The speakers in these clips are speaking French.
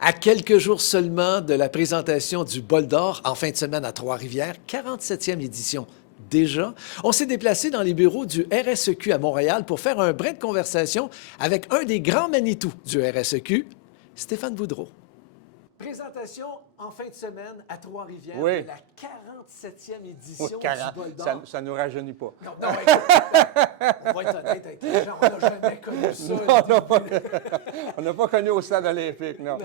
À quelques jours seulement de la présentation du Bol d'Or en fin de semaine à Trois-Rivières, 47e édition déjà, on s'est déplacé dans les bureaux du RSEQ à Montréal pour faire un brin de conversation avec un des grands Manitou du RSEQ, Stéphane Boudreau. Présentation en fin de semaine à Trois-Rivières Oui. de la 47e Oui, édition 40. du Bol d'Or. Ça ne nous rajeunit pas. Non, non, écoute, on va être honnête avec les gens, on n'a jamais connu ça. On n'a pas connu au stade olympique, non.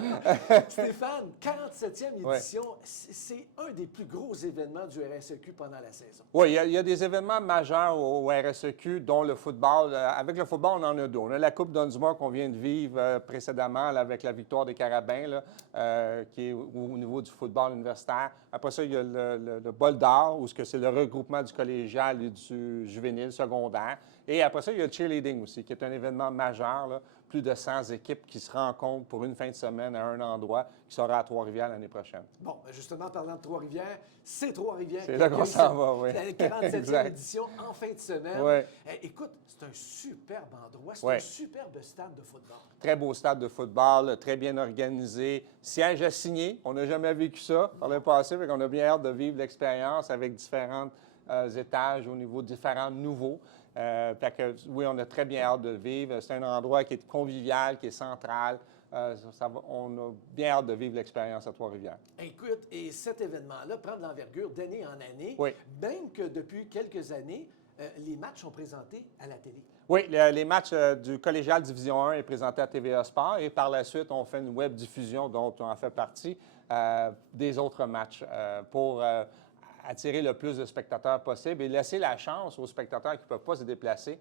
Stéphane, 47e Ouais. édition, c'est un des plus gros événements du RSEQ pendant la saison. Oui, il y a des événements majeurs au RSEQ, dont le football. Avec le football, on en a deux. On a la Coupe Dunsmore qu'on vient de vivre précédemment là, avec la victoire des Carabins, là, qui est au niveau du football universitaire. Après ça, il y a le Bol d'Or, où c'est le regroupement du collégial et du juvénile secondaire. Et après ça, il y a le cheerleading aussi, qui est un événement majeur, là. Plus de 100 équipes qui se rencontrent pour une fin de semaine à un endroit qui sera à Trois-Rivières l'année prochaine. Bon, ben justement, parlant de Trois-Rivières, c'est Trois-Rivières C'est qui là qu'on accueille s'en va, oui. la 47e Exact. édition en fin de semaine. Ouais. Écoute, c'est un superbe endroit, c'est Ouais. un superbe stade de football. Très beau stade de football, très bien organisé. Siège assigné, on n'a jamais vécu ça par le passé, fait qu'on a bien hâte de vivre l'expérience avec différents étages au niveau de différents niveaux. Fait que, oui, on a très bien hâte de le vivre. C'est un endroit qui est convivial, qui est central. On a bien hâte de vivre l'expérience à Trois-Rivières. Écoute, et cet événement-là prend de l'envergure d'année en année, Oui. même que depuis quelques années, les matchs sont présentés à la télé. Oui, les matchs du collégial Division 1 est présenté à TVA Sport et par la suite, on fait une web diffusion dont on en fait partie des autres matchs pour attirer le plus de spectateurs possible et laisser la chance aux spectateurs qui ne peuvent pas se déplacer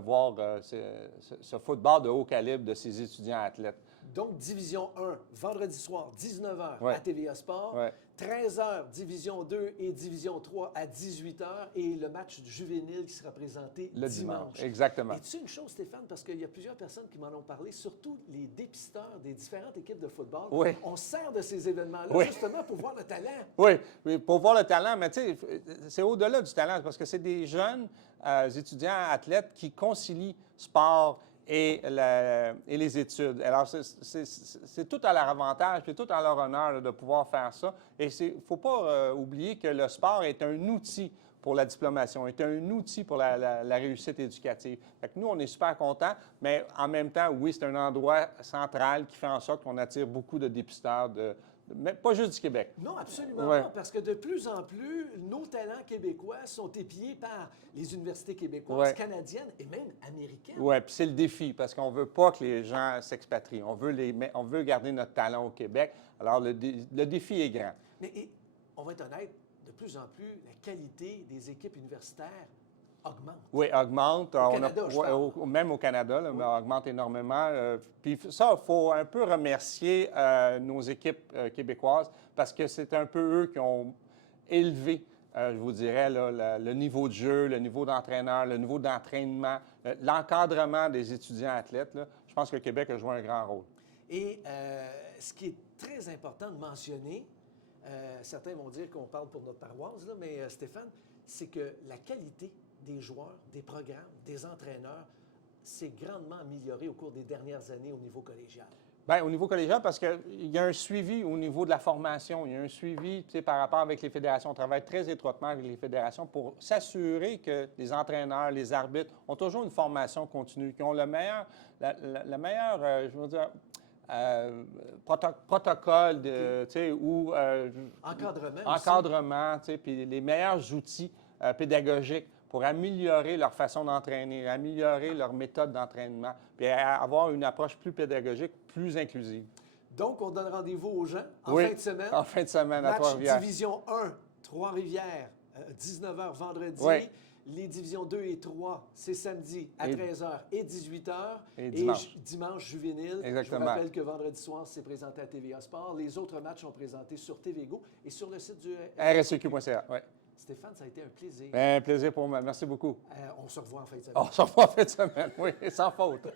voir ce football de haut calibre de ces étudiants athlètes. Donc, Division 1, vendredi soir, 19h Ouais. à TVA Sport. Ouais. 13h, Division 2 et Division 3 à 18h. Et le match du juvénile qui sera présenté Le dimanche. Exactement. Et tu sais une chose, Stéphane, parce qu'il y a plusieurs personnes qui m'en ont parlé, surtout les dépisteurs des différentes équipes de football. Oui. On sert de ces événements-là Oui. justement pour voir le talent. Oui, pour voir le talent, mais tu sais, c'est au-delà du talent, parce que c'est des jeunes étudiants athlètes qui concilient sport et les études. Alors, c'est tout à leur avantage, puis tout à leur honneur là, de pouvoir faire ça. Et il ne faut pas oublier que le sport est un outil pour la diplomation, est un outil pour la réussite éducative. Fait que nous, on est super contents, mais en même temps, oui, c'est un endroit central qui fait en sorte qu'on attire beaucoup de dépisteurs, mais pas juste du Québec. Non, absolument Ouais. pas, parce que de plus en plus, nos talents québécois sont épiés par les universités québécoises, Ouais. canadiennes et même américaines. Oui, puis c'est le défi, parce qu'on ne veut pas que les gens s'expatrient. On veut garder notre talent au Québec. Alors, le défi est grand. Mais on va être honnête, de plus en plus, la qualité des équipes universitaires augmente. Oui, augmente. Canada, je parle. Même au Canada, là, mais augmente énormément. Puis ça, il faut un peu remercier nos équipes québécoises, parce que c'est un peu eux qui ont élevé, je vous dirais, là, le niveau de jeu, le niveau d'entraîneur, le niveau d'entraînement, l'encadrement des étudiants athlètes. Là. Je pense que le Québec a joué un grand rôle. Et ce qui est très important de mentionner, certains vont dire qu'on parle pour notre paroisse, là, mais Stéphane, c'est que la qualité des joueurs, des programmes, des entraîneurs s'est grandement améliorée au cours des dernières années au niveau collégial. Bien, au niveau collégial, parce qu'il y a un suivi au niveau de la formation, il y a un suivi par rapport avec les fédérations. On travaille très étroitement avec les fédérations pour s'assurer que les entraîneurs, les arbitres ont toujours une formation continue, qui ont le meilleur, je veux dire, protocole ou Encadrement puis les meilleurs outils pédagogiques pour améliorer leur façon d'entraîner, améliorer leur méthode d'entraînement, puis avoir une approche plus pédagogique, plus inclusive. Donc, on donne rendez-vous aux gens en Oui, fin de semaine. en fin de semaine à Match Trois-Rivières. Division 1, Trois-Rivières, 19h vendredi. Oui. Les divisions 2 et 3, c'est samedi à 13h et 18h. Et dimanche. Dimanche juvénile. Exactement. Je vous rappelle que vendredi soir, c'est présenté à TVA Sport. Les autres matchs sont présentés sur TVGO et sur le site du RSEQ.ca, oui. Stéphane, ça a été un plaisir. Un plaisir pour moi. Merci beaucoup. On se revoit en fin de semaine. On se revoit en fin de semaine, oui, sans faute.